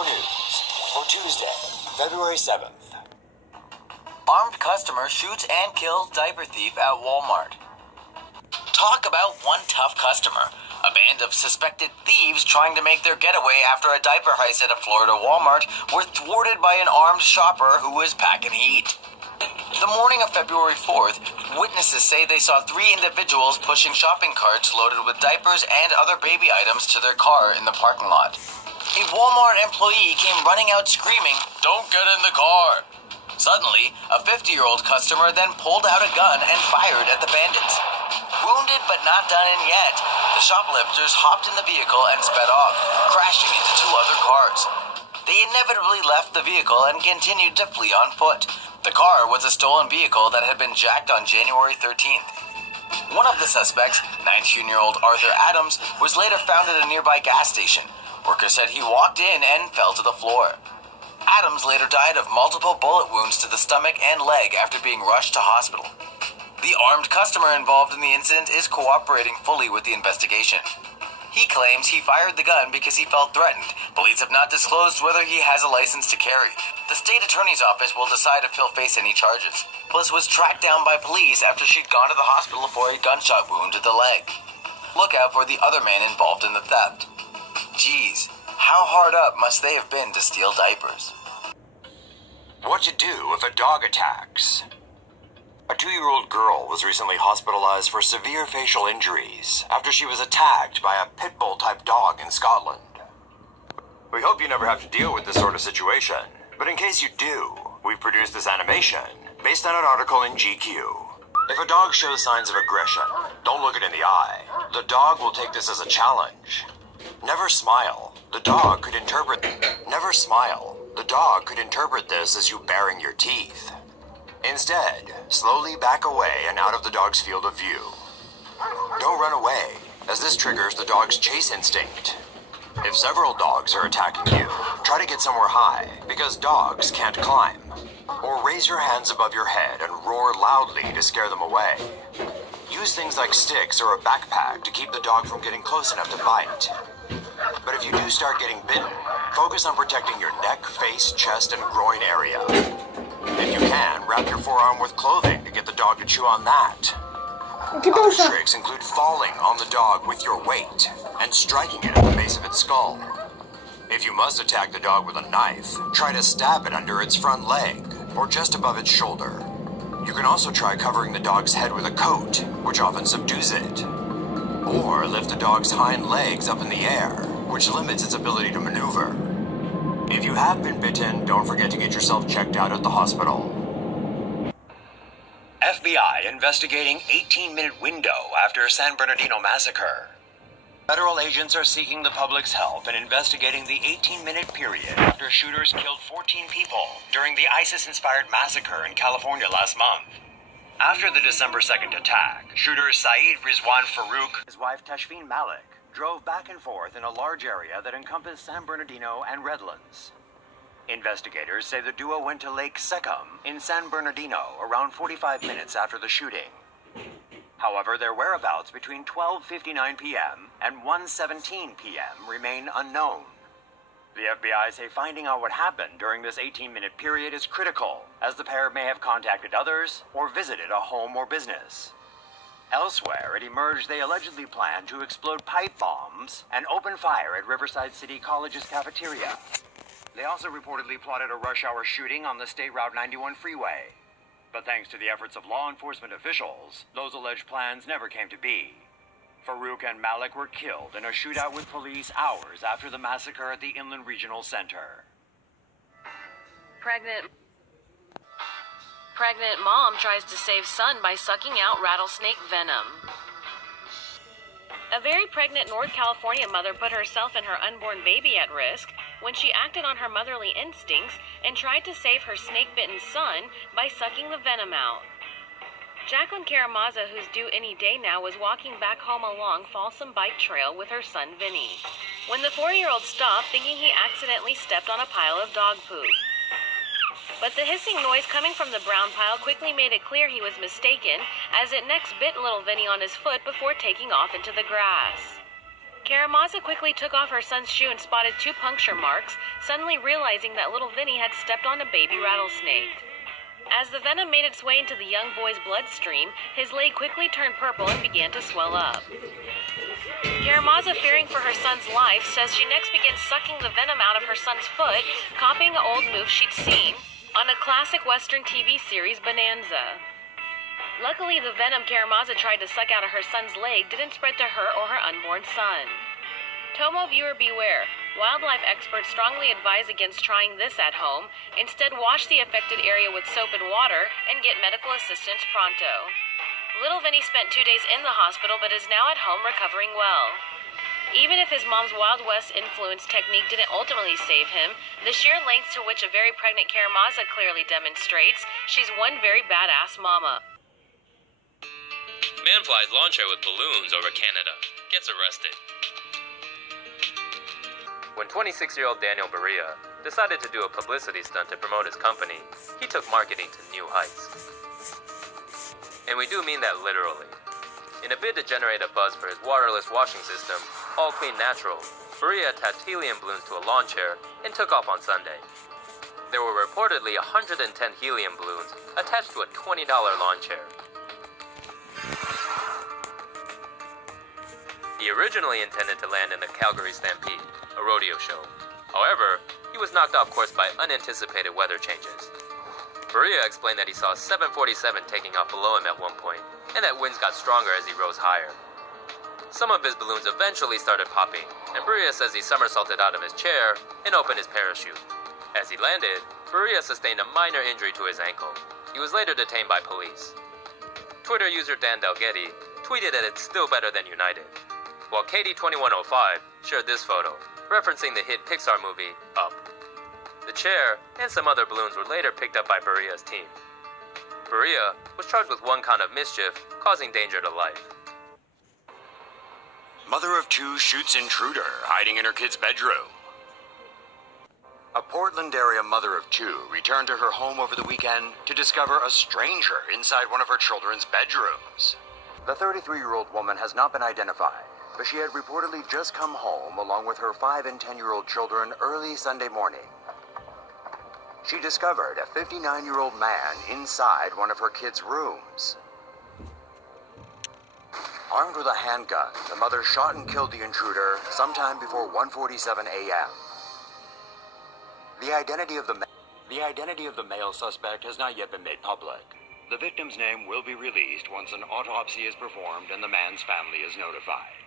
Tomonews for Tuesday, February 7th. Armed customer shoots and kills diaper thief at Walmart. Talk about one tough customer. A band of suspected thieves trying to make their getaway after a diaper heist at a Florida Walmart were thwarted by an armed shopper who was packing heat. The morning of February 4th, witnesses say they saw three individuals pushing shopping carts loaded with diapers and other baby items to their car in the parking lot. A Walmart employee came running out screaming, "Don't get in the car!" Suddenly, a 50-year-old customer then pulled out a gun and fired at the bandits. Wounded but not done in yet, the shoplifters hopped in the vehicle and sped off, crashing into two other cars. They inevitably left the vehicle and continued to flee on foot. The car was a stolen vehicle that had been jacked on January 13th. One of the suspects, 19-year-old Arthur Adams, was later found at a nearby gas station. Workers said he walked in and fell to the floor. Adams later died of multiple bullet wounds to the stomach and leg after being rushed to hospital. The armed customer involved in the incident is cooperating fully with the investigation. He claims he fired the gun because he felt threatened. Police have not disclosed whether he has a license to carry. The state attorney's office will decide if he'll face any charges. Bliss was tracked down by police after she'd gone to the hospital for a gunshot wound to the leg. Look out for the other man involved in the theft. Geez, how hard up must they have been to steal diapers? What to do if a dog attacks? A 2-year-old girl was recently hospitalized for severe facial injuries after she was attacked by a pit bull-type dog in Scotland. We hope you never have to deal with this sort of situation, but in case you do, we've produced this animation based on an article in GQ. If a dog shows signs of aggression, don't look it in the eye. The dog will take this as a challenge. Never smile. The dog could interpret this as you baring your teeth. Instead, slowly back away and out of the dog's field of view. Don't run away, as this triggers the dog's chase instinct. If several dogs are attacking you, try to get somewhere high, because dogs can't climb. Or raise your hands above your head and roar loudly to scare them away. Use things like sticks or a backpack to keep the dog from getting close enough to bite. But if you do start getting bitten, focus on protecting your neck, face, chest, and groin area. If you can, wrap your forearm with clothing to get the dog to chew on that. Other tricks include falling on the dog with your weight and striking it at the base of its skull. If you must attack the dog with a knife, try to stab it under its front leg or just above its shoulder. You can also try covering the dog's head with a coat, which often subdues it. Or lift the dog's hind legs up in the air, which limits its ability to maneuver. If you have been bitten, don't forget to get yourself checked out at the hospital. FBI investigating 18-minute window after San Bernardino massacre. Federal agents are seeking the public's help in investigating the 18-minute period after shooters killed 14 people during the ISIS-inspired massacre in California last month. After the December 2nd attack, shooters Saeed Rizwan Farouk and his wife Tashfeen Malik drove back and forth in a large area that encompassed San Bernardino and Redlands. Investigators say the duo went to Lake Secum in San Bernardino around 45 minutes after the shooting. However, their whereabouts between 12:59 p.m. and 1:17 p.m. remain unknown. The FBI say finding out what happened during this 18-minute period is critical, as the pair may have contacted others or visited a home or business. Elsewhere, it emerged they allegedly planned to explode pipe bombs and open fire at Riverside City College's cafeteria. They also reportedly plotted a rush hour shooting on the State Route 91 freeway. But thanks to the efforts of law enforcement officials, those alleged plans never came to be. Farouk and Malik were killed in a shootout with police hours after the massacre at the Inland Regional Center. Pregnant mom tries to save son by sucking out rattlesnake venom. A very pregnant North California mother put herself and her unborn baby at risk when she acted on her motherly instincts and tried to save her snake-bitten son by sucking the venom out. Jacqueline Caramaza, who's due any day now, was walking back home along Folsom Bike Trail with her son Vinny, when the 4-year-old stopped, thinking he accidentally stepped on a pile of dog poop. But the hissing noise coming from the brown pile quickly made it clear he was mistaken, as it next bit little Vinny on his foot before taking off into the grass. Karamazov quickly took off her son's shoe and spotted 2 puncture marks, suddenly realizing that little Vinny had stepped on a baby rattlesnake. As the venom made its way into the young boy's bloodstream, his leg quickly turned purple and began to swell up. Karamazov, fearing for her son's life, says she next began sucking the venom out of her son's foot, copying an old move she'd seen on a classic Western TV series, Bonanza. Luckily, the venom Karamazov tried to suck out of her son's leg didn't spread to her or her unborn son. Tomo viewer beware. Wildlife experts strongly advise against trying this at home. Instead, wash the affected area with soap and water and get medical assistance pronto. Little Vinny spent 2 days in the hospital but is now at home recovering well. Even if his mom's Wild West influence technique didn't ultimately save him, the sheer lengths to which a very pregnant Karamazov clearly demonstrates she's one very badass mama. Man flies launcher with balloons over Canada. Gets arrested. When 26-year-old Daniel Berea decided to do a publicity stunt to promote his company, he took marketing to new heights. And we do mean that literally. In a bid to generate a buzz for his waterless washing system, All Clean Natural, Berea attached helium balloons to a lawn chair and took off on Sunday. There were reportedly 110 helium balloons attached to a $20 lawn chair. He originally intended to land in the Calgary Stampede, a rodeo show. However, he was knocked off course by unanticipated weather changes. Berea explained that he saw a 747 taking off below him at one point, and that winds got stronger as he rose higher. Some of his balloons eventually started popping, and Berea says he somersaulted out of his chair and opened his parachute. As he landed, Berea sustained a minor injury to his ankle. He was later detained by police. Twitter user Dan Dalgetti tweeted that it's still better than United, while Katie2105 shared this photo, referencing the hit Pixar movie, Up. The chair and some other balloons were later picked up by Berea's team. Berea was charged with 1 count of mischief, causing danger to life. Mother of 2 shoots intruder hiding in her kid's bedroom. A Portland area mother of 2 returned to her home over the weekend to discover a stranger inside one of her children's bedrooms. The 33-year-old woman has not been identified, but she had reportedly just come home along with her 5- and 10-year-old children early Sunday morning. She discovered a 59-year-old man inside one of her kids' rooms. Armed with a handgun, the mother shot and killed the intruder sometime before 1:47 a.m. The identity of the male suspect has not yet been made public. The victim's name will be released once an autopsy is performed and the man's family is notified.